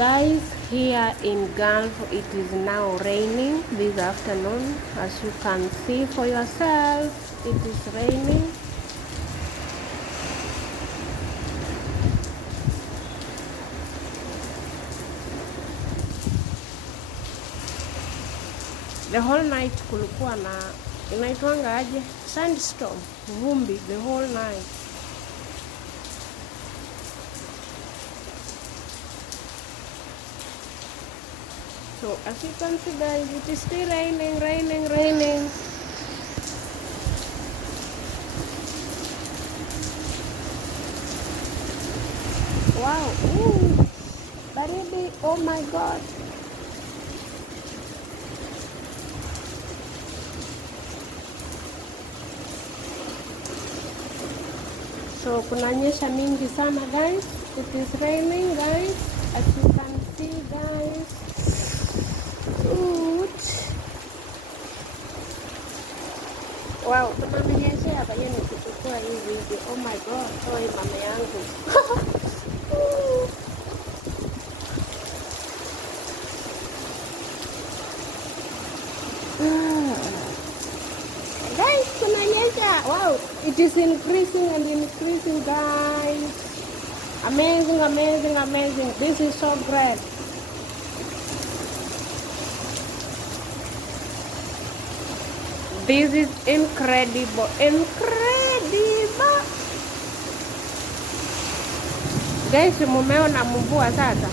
Guys, here in Gulf it is now raining this afternoon. As you can see for yourself, it is raining. The whole night kulikuwa na inaitwanga aje, sandstorm, vumbi the whole night. So as you can see guys, it is still raining. Wow, ooh, baridi, oh my god. So kunanyesha mingi sana guys. It is raining guys, as you can see guys. Wow, kunanyesha hapa yeye nikichukua hii video. Oh my god, oi mama yangu. Guys, kunanyesha. Wow, it is increasing and increasing guys. Amazing. This is so great. This is incredible. Guys, mumeona mvua sasa.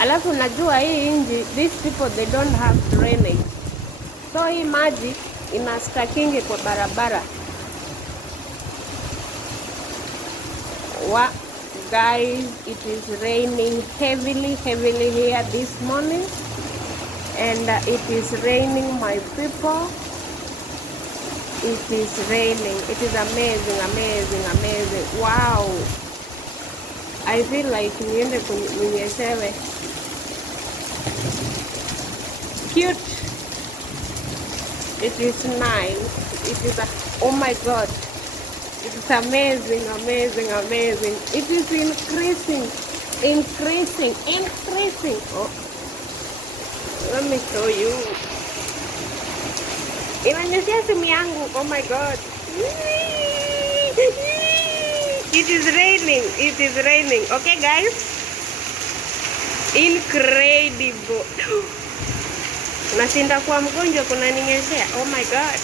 Alafu najua hii inji, these people they don't have drainage. So hii maji inastakingi kwa barabara. Guys, it is raining heavily here this morning. And it is raining, my people. It is raining. It is amazing. Wow. I feel like niende kunyeshewe. Cute. It is nice. It is oh my god. It is amazing. It is increasing. Oh. Let me show you. Inanyesha simu yangu. Oh my god. It is raining. Okay guys. Incredible. Nashinda kwa mgonjwa kunaninyeshea. Oh my god.